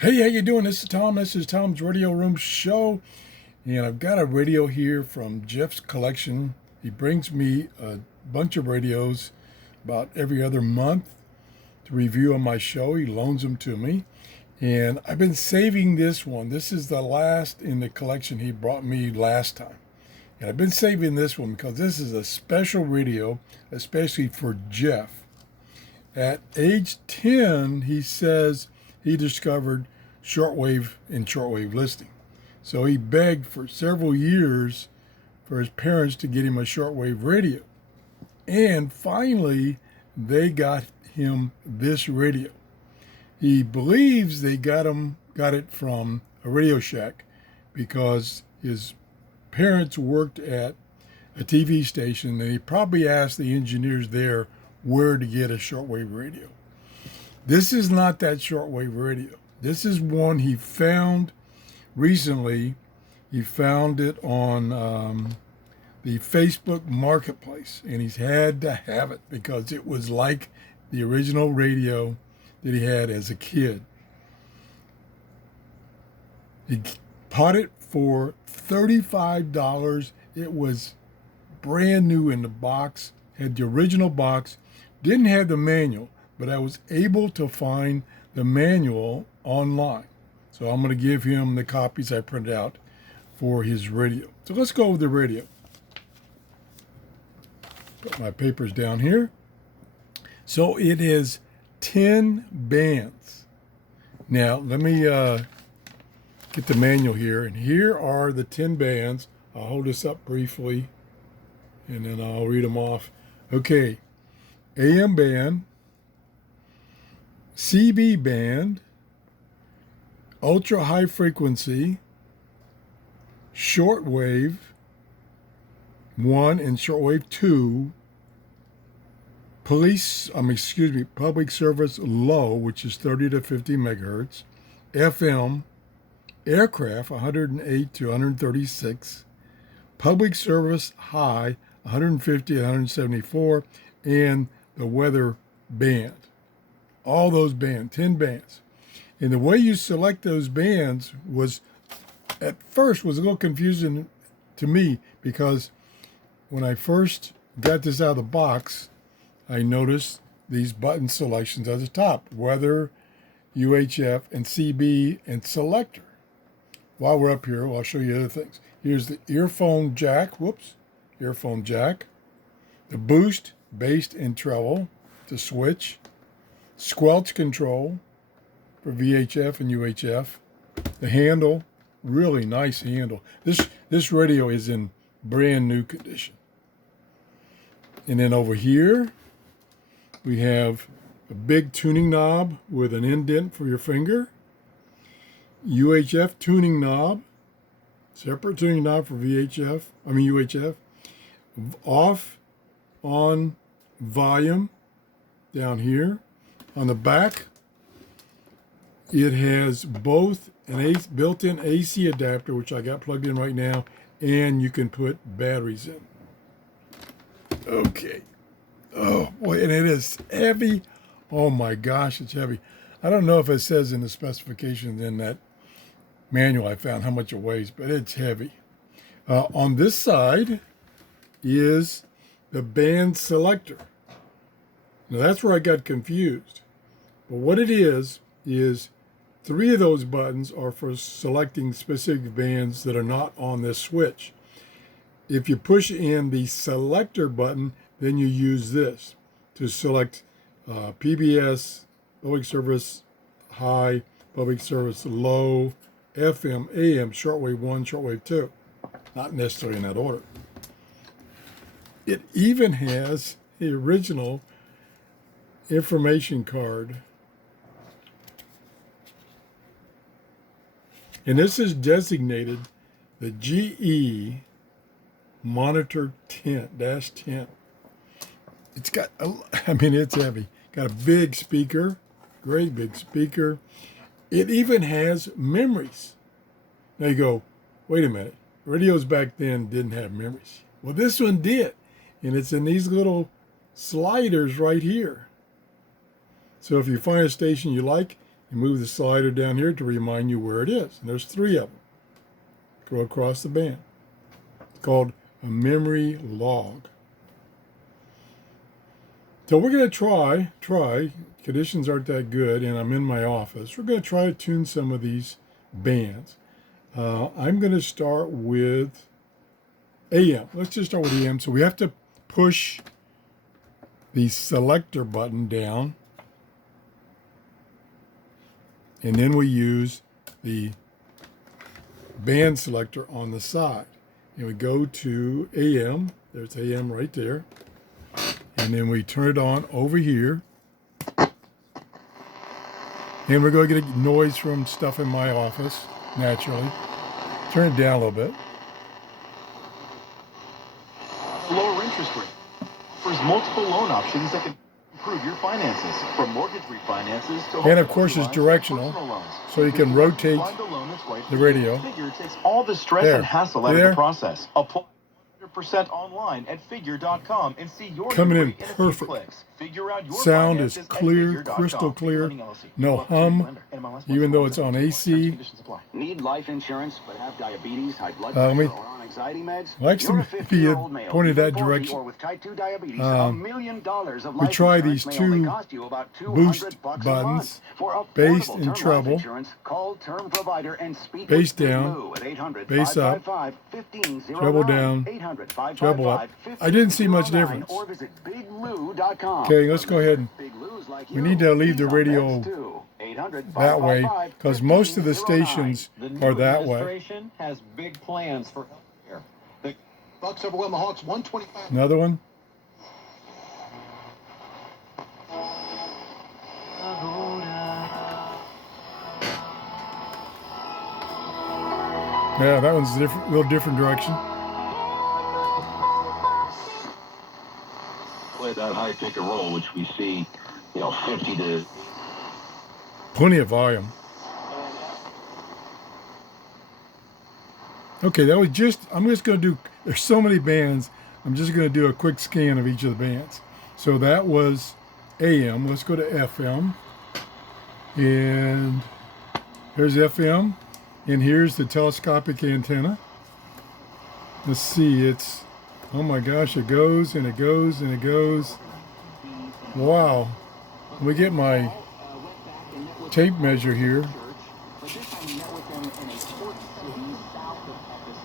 Hey, how you doing? This is Tom. This is Tom's Radio Room Show, and I've got a radio here from Jeff's collection. He brings me a bunch of radios about every other month to review on my show. He loans them to me, and I've been saving this one. This is the last in the collection he brought me last time. And I've been saving this one because this is a special radio, especially for Jeff. At age 10, he says he discovered shortwave and shortwave listening. So he begged for several years for his parents to get him a shortwave radio. And finally, they got him this radio. He believes they got it from a Radio Shack because his parents worked at a TV station and he probably asked the engineers there where to get a shortwave radio. This is not that shortwave radio. This is one he found recently. He found it on the Facebook Marketplace, and he's had to have it because it was like the original radio that he had as a kid. He bought it for $35. It was brand new in the box, had the original box, didn't have the manual, but I was able to find the manual online. So I'm going to give him the copies I printed out for his radio. So let's go with the radio. Put my papers down here. So it is 10 bands. Now let me get the manual here, and here are the 10 bands. I'll hold this up briefly and then I'll read them off. Okay, AM band, CB band, ultra high frequency, shortwave 1 and shortwave 2, public service low, which is 30 to 50 megahertz, FM, aircraft 108 to 136, public service high 150 to 174, and the weather band. All those bands, 10 bands. And the way you select those bands was, at first, was a little confusing to me because when I first got this out of the box, I noticed these button selections at the top: weather, UHF, and CB, and selector. While we're up here, I'll show you other things. Here's the earphone jack, earphone jack, the boost, bass, and treble, the switch, squelch control for VHF and UHF, the handle, really nice handle. This radio is in brand new condition. And then over here, we have a big tuning knob with an indent for your finger, UHF tuning knob, separate tuning knob for UHF, off, on, volume down here. On the back, it has both an built-in AC adapter, which I got plugged in right now, and you can put batteries in. Okay. Oh boy, and it is heavy. Oh my gosh, it's heavy. I don't know if it says in the specifications in that manual I found how much it weighs, but it's heavy. On this side is the band selector. Now that's where I got confused. But what it is 3 of those buttons are for selecting specific bands that are not on this switch. If you push in the selector button, then you use this to select PBS, public service high, public service low, FM, AM, shortwave 1, shortwave 2. Not necessarily in that order. It even has the original information card. And this is designated the GE Monitor 10-10. It's got, it's heavy. Got a big speaker, great big speaker. It even has memories. Now you go, wait a minute. Radios back then didn't have memories. Well, this one did. And it's in these little sliders right here. So if you find a station you like, You move the slider down here to remind you where it is. And there's 3 of them. Go across the band. It's called a memory log. So we're going to try, conditions aren't that good, and I'm in my office. We're going to try to tune some of these bands. I'm going to start with AM. Let's just start with AM. So we have to push the selector button down, and then we use the band selector on the side. And we go to AM. There's AM right there. And then we turn it on over here. And we're going to get noise from stuff in my office, naturally. Turn it down a little bit. Lower interest rate offers multiple loan options that can improve your finances, from mortgage refinances to home And of course it's directional, so you can rotate the radio. Figure takes all the stress and hassle out of the process. Apply 100% online at figure.com and see your coming in a perfect. clicks. Figure out your Sound is finances at clear, figure.com. crystal clear, no hum, even though it's on AC. Need life insurance but have diabetes, high blood pressure, or on anxiety meds? Like some be pointed that direction. Or with type 2 diabetes, $1 million of life we try these insurance may only 2 cost you about boost $200 a buttons, month. For bass affordable and term treble, life insurance, call term provider and speak bass with Big down, Lou at 800 bass up, 555 treble down, 800 treble up. I didn't see much difference. or visit biglou.com. Okay, let's go ahead and we need to leave the radio that way because most of the stations are that way. Administration has big plans for healthcare. The Bucks overwhelm the Hawks 125. Another one. Yeah, that one's a little different direction. Play that high pick and roll, which we see, 50 to... Plenty of volume. Okay, that was just, I'm just going to do, there's so many bands, I'm just going to do a quick scan of each of the bands. So that was AM. Let's go to FM. And here's FM. And here's the telescopic antenna. Let's see, it's, oh my gosh, it goes and it goes and it goes. Wow. Let me get my tape measure here.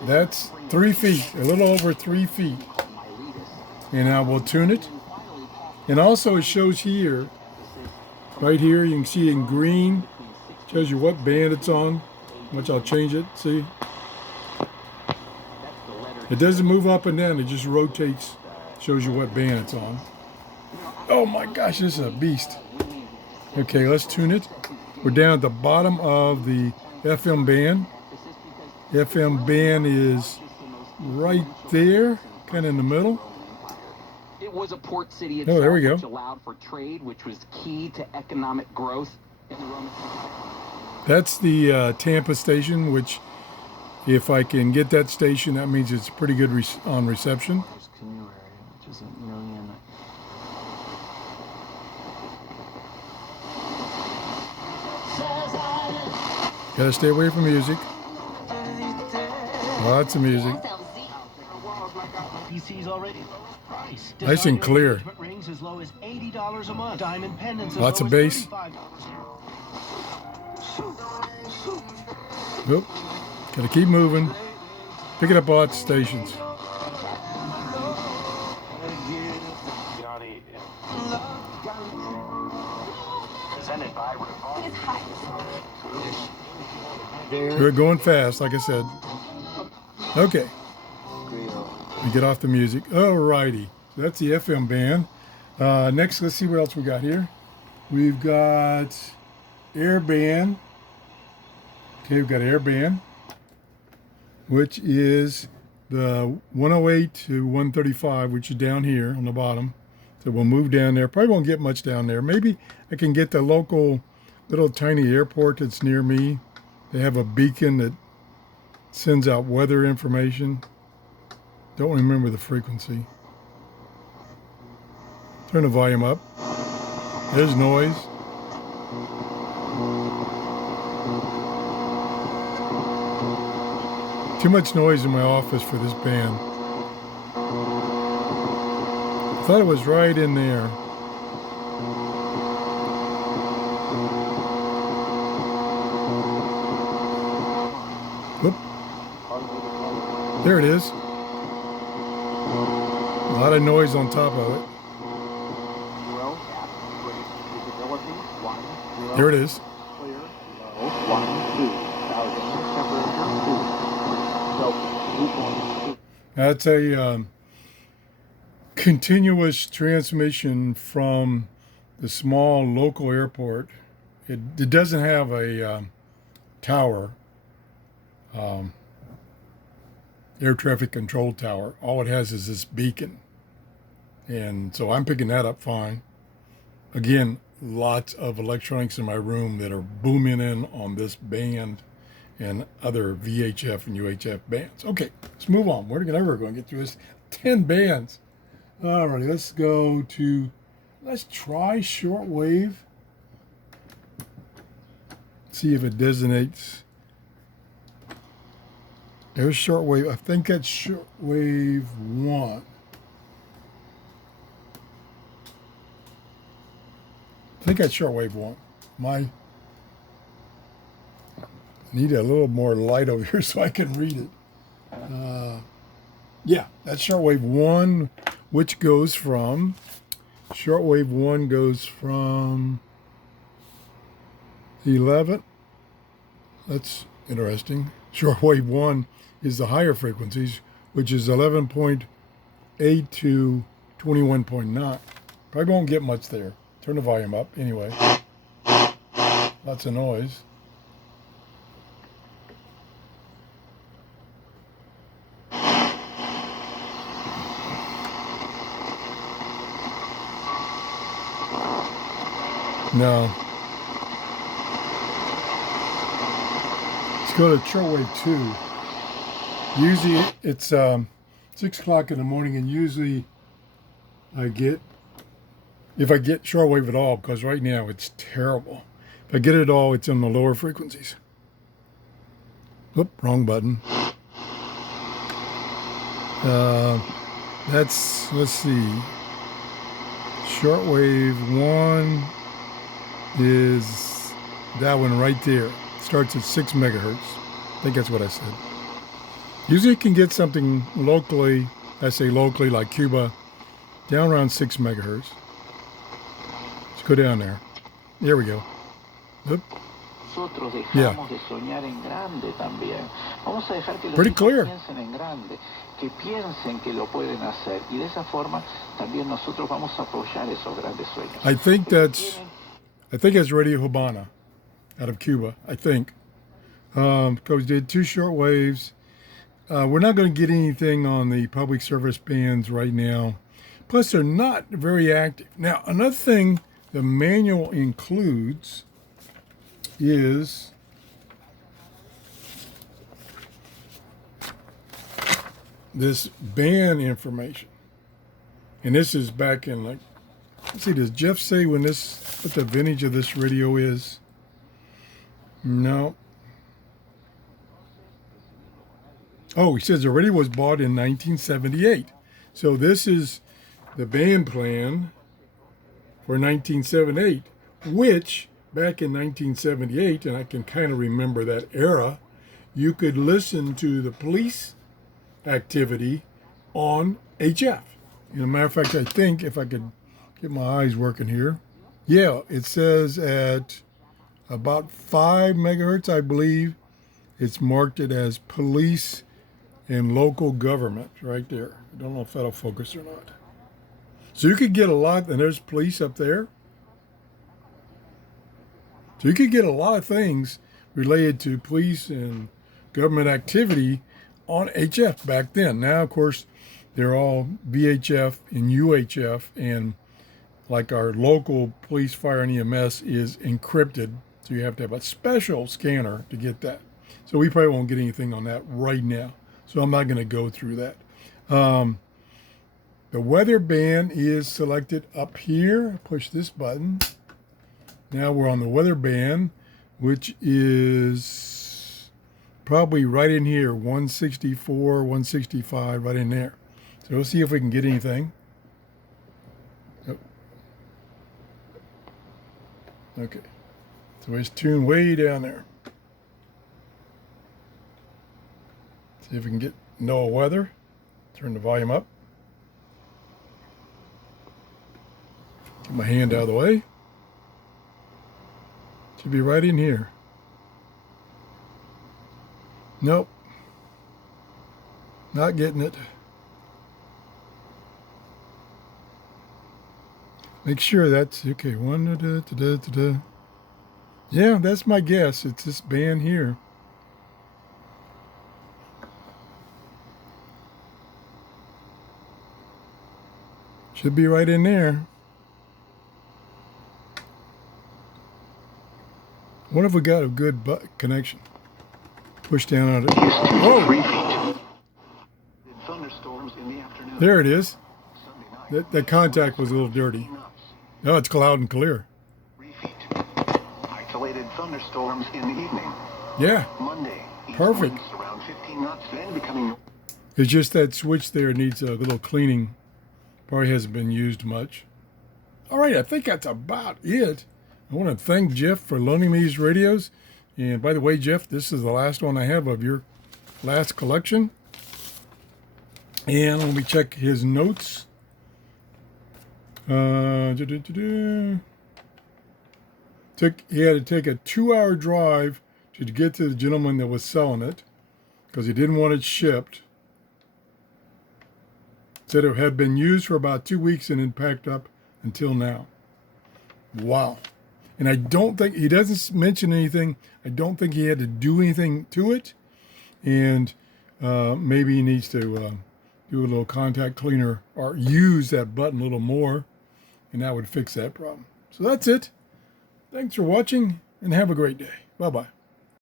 That's 3 feet, a little over 3 feet. And I will tune it. And also it shows here, right here, you can see in green, shows you what band it's on, which I'll change it, see? It doesn't move up and down, it just rotates, shows you what band it's on. Oh my gosh, this is a beast. Okay, let's tune it. We're down at the bottom of the FM band. FM band is right there, kind of in the middle. It was a port city itself, there we go. Which allowed for trade, which was key to economic growth in the Roman. That's the Tampa station, which if I can get that station, that means it's pretty good on reception. There's canoe area, which is a million. Gotta stay away from music. Lots of music. Nice and clear. Lots of bass. Nope. Gotta keep moving. Picking up lots of stations. We're going fast, like I said. Okay. We get off the music. Alrighty. So that's the FM band. Next, let's see what else we got here. We've got air band. Okay, we've got air band, which is the 108 to 135, which is down here on the bottom. So we'll move down there. Probably won't get much down there. Maybe I can get the local little tiny airport that's near me. They have a beacon that sends out weather information. Don't remember the frequency. Turn the volume up. There's noise. Too much noise in my office for this band. I thought it was right in there. Whoop. There it is. A lot of noise on top of it. There it is. That's a continuous transmission from the small local airport. It doesn't have a tower, air traffic control tower. All it has is this beacon. And so I'm picking that up fine. Again, lots of electronics in my room that are booming in on this band and other VHF and UHF bands. Okay, let's move on. We're never going to get through this. 10 bands. All right, let's try shortwave. See if it designates. There's shortwave. I think that's shortwave 1. I think that's shortwave 1. I need a little more light over here so I can read it. Yeah, that's shortwave 1, which goes from, shortwave 1 goes from 11. That's interesting. Shortwave 1 is the higher frequencies, which is 11.8 to 21.9. Probably won't get much there. Turn the volume up anyway. Lots of noise. No. Let's go to shortwave 2. Usually it's 6 o'clock in the morning, and usually if I get shortwave at all, because right now it's terrible. If I get it at all, it's in the lower frequencies. Oop, wrong button. Let's see. Shortwave 1 is that one right there. It starts at 6 megahertz. I think that's what I said. Usually you can get something locally, I say locally, like Cuba, down around 6 megahertz. Let's go down there. There we go. Oop. Yeah. Pretty clear. I think that's Radio Habana out of Cuba, I think. Because we did 2 short waves. We're not going to get anything on the public service bands right now. Plus, they're not very active. Now, another thing the manual includes is this band information. And this is back in, like, let's see, does Jeff say what the vintage of this radio is? No. Oh, he says the radio was bought in 1978. So this is the band plan for 1978, which back in 1978, and I can kind of remember that era, you could listen to the police activity on HF. As a matter of fact, I think if I could get my eyes working here, yeah, it says at about 5 megahertz, I believe, it's marked it as police and local government right there. I don't know if that'll focus or not. So you could get a lot, and there's police up there. So you could get a lot of things related to police and government activity on HF back then. Now, of course, they're all VHF and UHF, and like our local police, fire, and EMS is encrypted. So you have to have a special scanner to get that. So we probably won't get anything on that right now. So I'm not going to go through that. The weather band is selected up here. Push this button. Now we're on the weather band. which is probably right in here, 164, 165, right in there. So we'll see if we can get anything. Nope. Okay, so it's tuned way down there. See if we can get NOAA weather. Turn the volume up. Get my hand out of the way. Should be right in here. Nope. Not getting it. Make sure that's okay. Yeah, that's my guess. It's this band here. Should be right in there. What if we got a good connection? Push down on it. Oh! Thunderstorms in the afternoon. There it is. Sunday night. That contact was a little dirty. No, it's loud and clear. 3 feet. Isolated thunderstorms in the evening. Yeah, Monday. East perfect. winds around 15 knots, then becoming. It's just that switch there needs a little cleaning. Probably hasn't been used much. All right, I think that's about it. I want to thank Jeff for loaning me these radios. And by the way, Jeff, this is the last one I have of your last collection. And let me check his notes. He had to take a 2-hour drive to get to the gentleman that was selling it because he didn't want it shipped. Said it had been used for about 2 weeks and then packed up until now. Wow. And I don't think, he doesn't mention anything. I don't think he had to do anything to it. And maybe he needs to do a little contact cleaner or use that button a little more. And that would fix that problem. So that's it. Thanks for watching and have a great day. Bye-bye.